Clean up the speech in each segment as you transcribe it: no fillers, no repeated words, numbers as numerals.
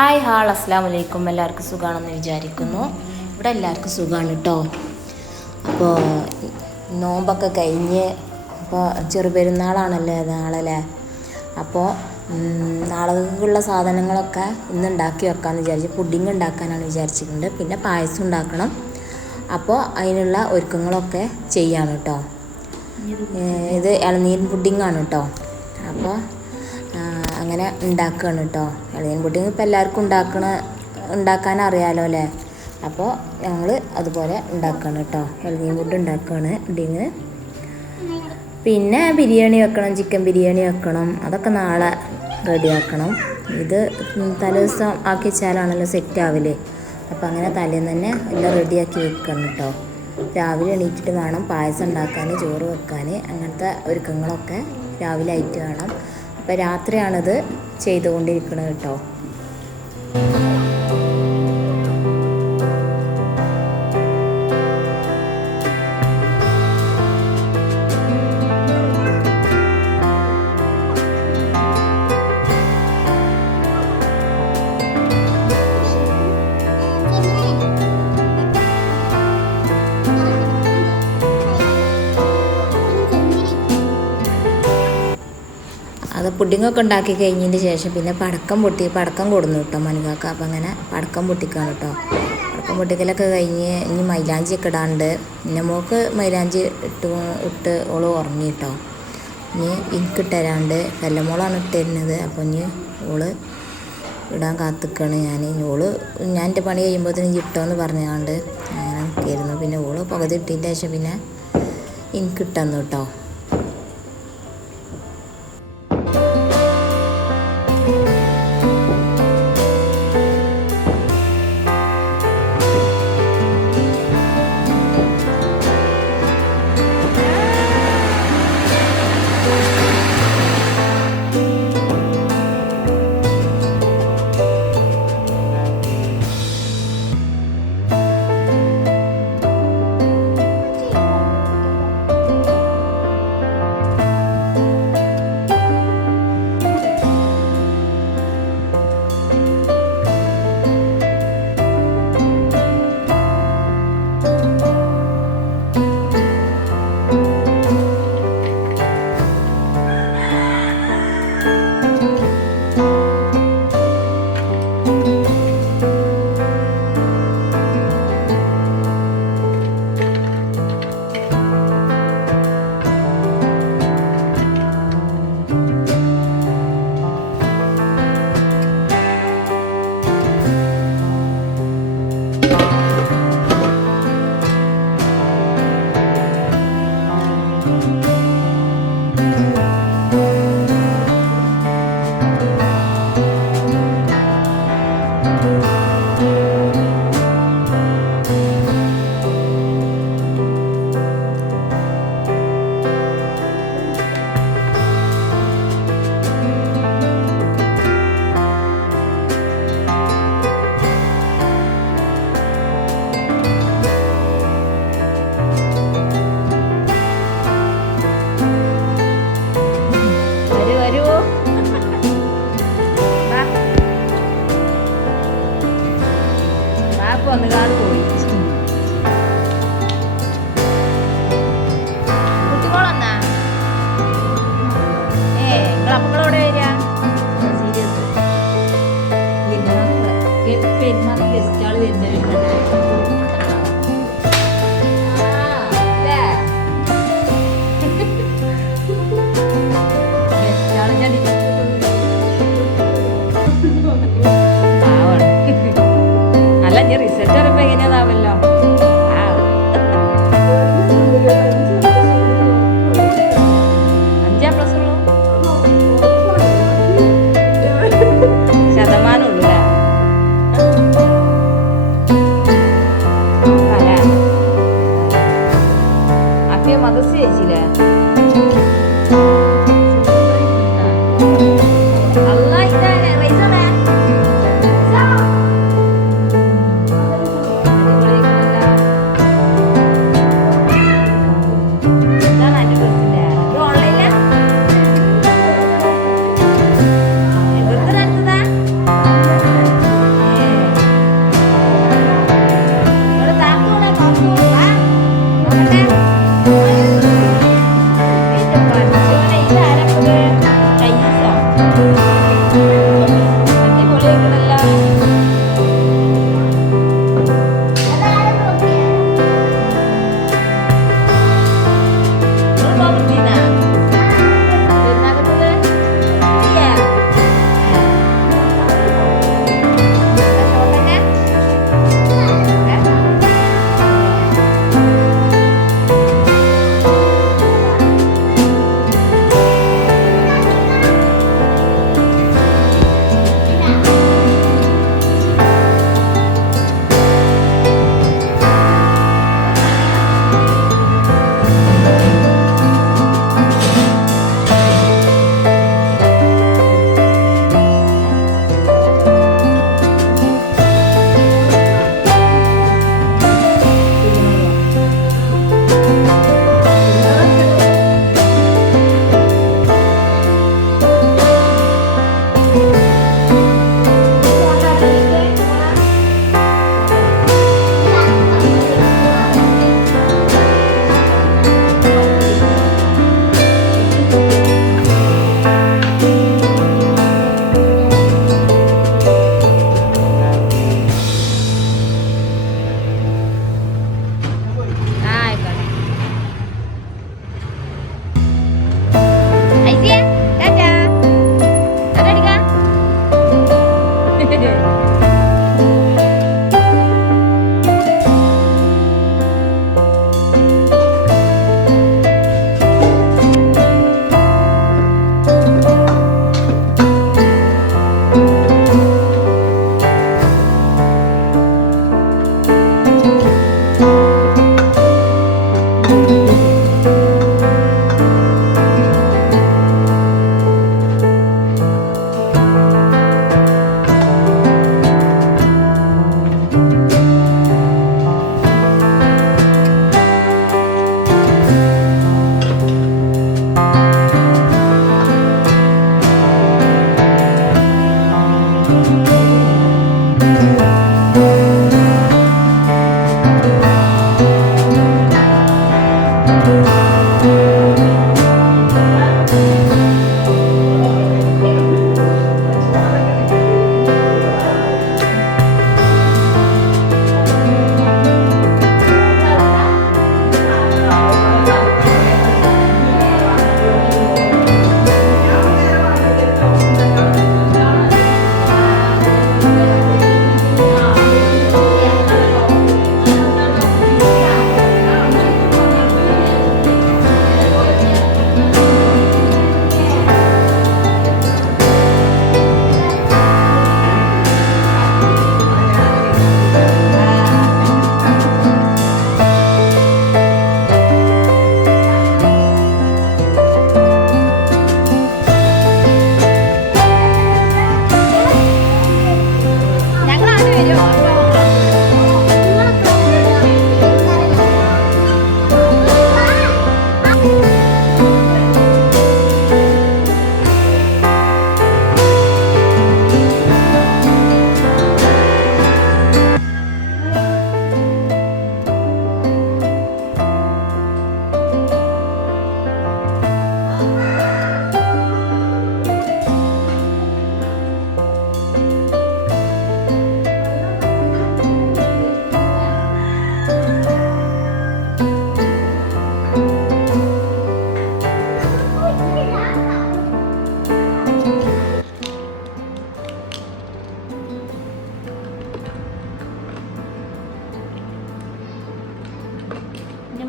Hi അസ്സലാമു അലൈക്കും. എല്ലാവർക്കും സുഖമാണെന്ന് വിചാരിക്കുന്നു. ഇവിടെ എല്ലാവർക്കും സുഖമാണ് കേട്ടോ. അപ്പോൾ നോമ്പൊക്കെ കഴിഞ്ഞ് ഇപ്പോൾ ചെറുപെരുന്നാളാണല്ലേ നാളെ. അപ്പോൾ നാളേക്കുള്ള സാധനങ്ങളൊക്കെ ഇന്ന് ഉണ്ടാക്കി വെക്കാമെന്ന് വിചാരിച്ചു. പുഡിങ് ഉണ്ടാക്കാനാണ് വിചാരിച്ചിട്ടുണ്ട്. പിന്നെ പായസം ഉണ്ടാക്കണം. അപ്പോൾ അതിനുള്ള ഒരുക്കങ്ങളൊക്കെ ചെയ്യാണ് കേട്ടോ. ഇത് ഇളനീർ പുഡിങ്ങാണ് കേട്ടോ. അപ്പോൾ അങ്ങനെ ഉണ്ടാക്കുകയാണ് കേട്ടോ. ഇളനീർ പുഡിങ് ഇപ്പോൾ എല്ലാവർക്കും ഉണ്ടാക്കാൻ അറിയാമല്ലോ അല്ലേ. അപ്പോൾ ഞങ്ങൾ അതുപോലെ ഉണ്ടാക്കുകയാണ് കേട്ടോ. ഇളനീർ പുഡ് ഉണ്ടാക്കുകയാണ് പുഡിങ്. പിന്നെ ബിരിയാണി വെക്കണം, ചിക്കൻ ബിരിയാണി വെക്കണം. അതൊക്കെ നാളെ റെഡിയാക്കണം. ഇത് തലേദിവസം ആക്കി വെച്ചാലാണല്ലോ സെറ്റ് ആവില്ലേ. അപ്പോൾ അങ്ങനെ തലേന്ന് തന്നെ എല്ലാം റെഡിയാക്കി വെക്കണം കേട്ടോ. രാവിലെ എണീറ്റിട്ട് വേണം പായസം ഉണ്ടാക്കാൻ, ചോറ് വെക്കാൻ, അങ്ങനത്തെ ഒരുക്കങ്ങളൊക്കെ രാവിലെ ആയിട്ട് വേണം. അപ്പോൾ രാത്രിയാണിത് ചെയ്തുകൊണ്ടിരിക്കുന്നത് കേട്ടോ. അത് പുഡിങ്ങൊക്കെ ഉണ്ടാക്കി കഴിഞ്ഞതിന് ശേഷം പിന്നെ പടക്കം കൊടുന്നു കേട്ടോ മനുകാക്ക. അപ്പം അങ്ങനെ പടക്കം പൊട്ടിക്കാണ് കേട്ടോ. പടക്കം പൊട്ടിക്കലൊക്കെ കഴിഞ്ഞ് ഇനി മൈലാഞ്ചിയൊക്കെ ഇടാണ്ട്. പിന്നെ മോൾക്ക് മൈലാഞ്ചി ഇട്ട് ഓള് ഉറങ്ങി കേട്ടോ. ഇനി എനിക്കിട്ട് തരാണ്ട് കല്ലമോളാണ് ഇട്ട് തരുന്നത്. അപ്പോൾ ഇനി ഓള് ഇടാൻ കാത്തിക്കാണ് ഞാൻ എൻ്റെ പണി കഴിയുമ്പോഴത്തേനും ഇട്ടോന്ന് പറഞ്ഞാണ്ട് അങ്ങനെ നിൽക്കായിരുന്നു. പിന്നെ ഓള് പകുതി ഇട്ടതിൻ്റെ ശേഷം പിന്നെ എനിക്കിട്ടെന്നു കേട്ടോ. വന്നുകാട് പോയി കുട്ടികളൊന്നാ നിങ്ങളപ്പങ്ങളോടെ വരിക പെരുമാൾ ഗസ്റ്റാൾ വരുന്നവരുണ്ട്. അല്ല ഞാൻ റിസൾട്ട് പറയുമ്പോൾ എങ്ങനെയാതാവല്ലോ. ബാഗ്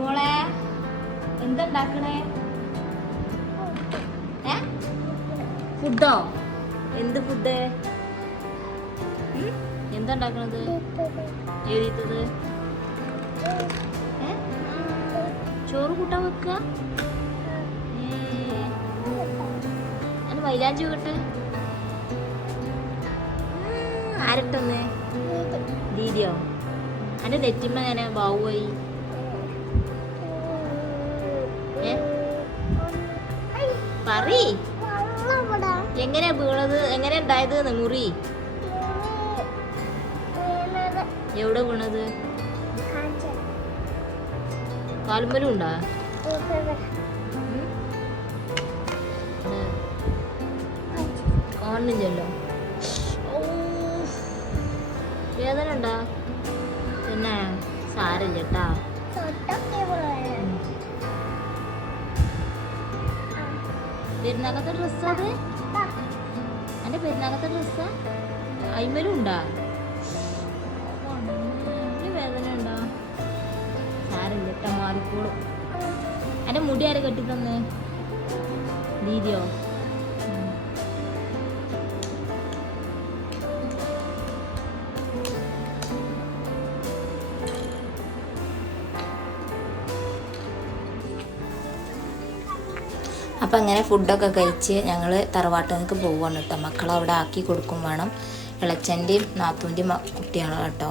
മോളെ എന്താണ്ടാക്കണേ? ഫുഡോ? എന്ത് ഫുഡ്? എന്താ ഉണ്ടാക്കണത്? എഴുതിത്തത് ചോറ് കൂട്ടാൻ വെക്കുക? അതിന് മൈലാഞ്ചി കേട്ട് ആരട്ടന്ന്? ദീദിയോ? അതിന്റെ നെറ്റിമ്മ എങ്ങനെ ബാവുമായി? പറീ എങ്ങനെയാ വീണത്? എങ്ങനെ ഉണ്ടായത്? മുറി എവിടെ വീണത്? കാൽമലും ഉണ്ടാ? കാണുന്നില്ലല്ലോ. വേദന ഉണ്ടാ? പിന്നെ സാരല്ല കേട്ടാ. പെരുന്നാക്കത്തെ ഡ്രസ്സാ അത്? എൻ്റെ പെരുന്നാക്കത്തെ ഡ്രസ്സാ? അയിമലും ഉണ്ടാ? വേദന ഉണ്ടോ? സാരല്ല കേട്ടാ, മാറിക്കോളും. എൻ്റെ മുടി ആര് കെട്ടി തന്നെ? ദീദിയോ? അപ്പം അങ്ങനെ ഫുഡൊക്കെ കഴിച്ച് ഞങ്ങൾ തറവാട്ടിലേക്ക് പോവുകയാണ് കേട്ടോ. മക്കളെ അവിടെ ആക്കി കൊടുക്കും വേണം. ഇളച്ചൻ്റെയും നാത്തൂൻ്റെയും കുട്ടിയാണ് കേട്ടോ.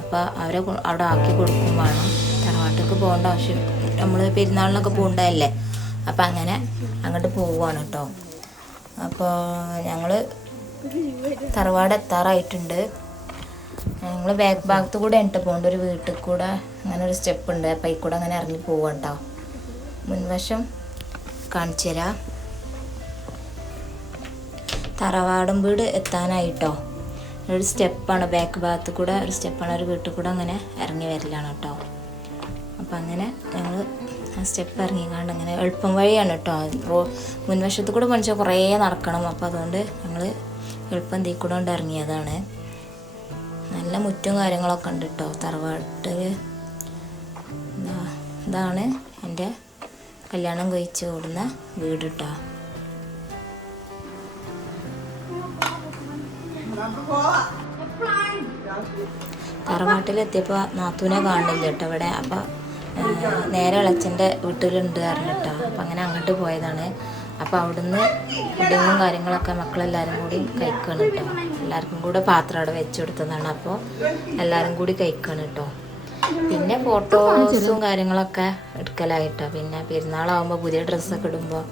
അപ്പോൾ അവരെ അവിടെ ആക്കി കൊടുക്കും വേണം. തറവാട്ടിലേക്ക് പോകേണ്ട ആവശ്യം, നമ്മൾ പെരുന്നാളിനൊക്കെ പോകേണ്ടതല്ലേ. അപ്പം അങ്ങനെ അങ്ങോട്ട് പോവുകയാണ് കേട്ടോ. അപ്പോൾ ഞങ്ങൾ തറവാട് എത്താറായിട്ടുണ്ട്. ഞങ്ങൾ ബാക്ക് ഭാഗത്ത് കൂടെ ഉണ്ട് പോകേണ്ട, ഒരു വീട്ടിൽ കൂടെ അങ്ങനെ ഒരു സ്റ്റെപ്പ് ഉണ്ട്. അപ്പം ഈ കൂടെ അങ്ങനെ ഇറങ്ങി പോവാം കേട്ടോ. മുൻവശം കാണിച്ചു തരാം. തറവാടും വീട് എത്താനായിട്ടോ. ഒരു സ്റ്റെപ്പാണ്, ബാക്ക് ഭാഗത്ത് കൂടെ ഒരു സ്റ്റെപ്പാണ്, ഒരു വീട്ടിൽ കൂടെ അങ്ങനെ ഇറങ്ങി വരലാണ് കേട്ടോ. അപ്പം അങ്ങനെ ഞങ്ങൾ ആ സ്റ്റെപ്പ് ഇറങ്ങിക്കാണ്ട് അങ്ങനെ എളുപ്പം വഴിയാണ് കേട്ടോ. മുൻവശത്ത് കൂടെ പണിച്ചാൽ കുറേ നടക്കണം. അപ്പോൾ അതുകൊണ്ട് ഞങ്ങൾ എളുപ്പം തീ കൂടെ കൊണ്ട് ഇറങ്ങിയതാണ്. നല്ല മുറ്റും കാര്യങ്ങളൊക്കെ ഉണ്ട് കേട്ടോ തറവാട്ടിൽ. ഇതാണ് എൻ്റെ കല്യാണം കഴിച്ച് ഓടുന്ന വീട് കേട്ടോ. തറവാട്ടിലെത്തിയപ്പോൾ നാത്തൂനെ കാണുന്നില്ല കേട്ടോ ഇവിടെ. അപ്പം നേരെ ഇളച്ചൻ്റെ വീട്ടിലുണ്ട് കാരണം കേട്ടോ. അപ്പം അങ്ങനെ അങ്ങോട്ട് പോയതാണ്. അപ്പോൾ അവിടുന്ന് ഫുഡിങ്ങും കാര്യങ്ങളൊക്കെ മക്കളെല്ലാവരും കൂടി കഴിക്കണം കേട്ടോ. എല്ലാവർക്കും കൂടെ പാത്രം അവിടെ വെച്ച് കൊടുത്തതാണ്. അപ്പോൾ എല്ലാവരും കൂടി കഴിക്കണം കേട്ടോ. പിന്നെ ഫോട്ടോസും കാര്യങ്ങളൊക്കെ എടുക്കലായിട്ടോ. പിന്നെ പെരുന്നാളാവുമ്പോൾ പുതിയ ഡ്രസ്സൊക്കെ ഇടുമ്പോൾ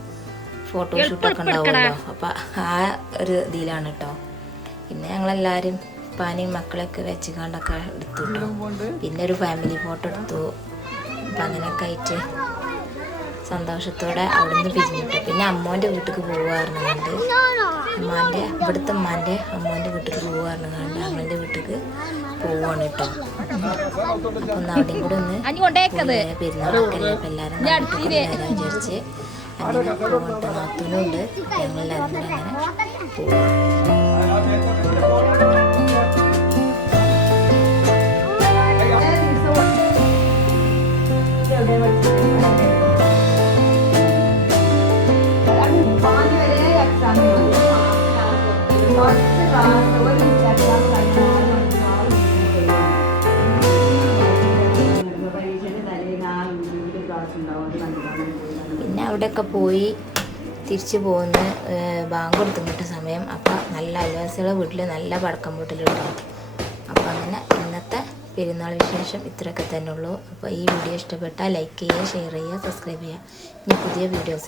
ഫോട്ടോഷൂട്ടൊക്കെ ഉണ്ടാവുമല്ലോ. അപ്പം ആ ഒരു ഇതിലാണ് കേട്ടോ. പിന്നെ ഞങ്ങളെല്ലാവരും പാനിയും മക്കളെയൊക്കെ വെച്ച് കണ്ടൊക്കെ എടുത്തു കേട്ടോ. പിന്നെ ഒരു ഫാമിലി ഫോട്ടോ എടുത്തു. അപ്പം അങ്ങനെയൊക്കെ ആയിട്ട് സന്തോഷത്തോടെ അവിടുന്ന് പിരിഞ്ഞിട്ടു. പിന്നെ അമ്മോൻ്റെ വീട്ടിലേക്ക് പോകുമായിരുന്നു കണ്ട്. ഇവിടുത്തെ അമ്മോൻ്റെ വീട്ടിലേക്ക് പോകുമായിരുന്നു കണ്ട് അമ്മേൻ്റെ വീട്ടിലേക്ക് പോവാണ് കേട്ടോ. ഒന്ന് അവിടെയും കൂടെ ഒന്ന് പെരുന്നാളൊക്കെ അല്ലേ. അപ്പം എല്ലാവരും വരാൻ വിചാരിച്ച് അങ്ങനെ പോകട്ടെ. നാത്തൂനുണ്ട്. ഞങ്ങളെല്ലാവരും കൂടെ അങ്ങനെ പോവാം. പിന്നെ അവിടെയൊക്കെ പോയി തിരിച്ചു പോകുന്ന ബാങ്ക് കൊടുത്തിട്ട് സമയം. അപ്പം നല്ല അയൽവാസികളുടെ വീട്ടിൽ നല്ല പടക്കം വീട്ടിലുണ്ടാവും. അപ്പം അങ്ങനെ ഇന്നത്തെ പെരുന്നാൾ വിശേഷം ഇത്രയൊക്കെ തന്നെ ഉള്ളൂ. അപ്പോൾ ഈ വീഡിയോ ഇഷ്ടപ്പെട്ടാൽ ലൈക്ക് ചെയ്യുക, ഷെയർ ചെയ്യുക, സബ്സ്ക്രൈബ് ചെയ്യുക. ഇനി പുതിയ വീഡിയോസ്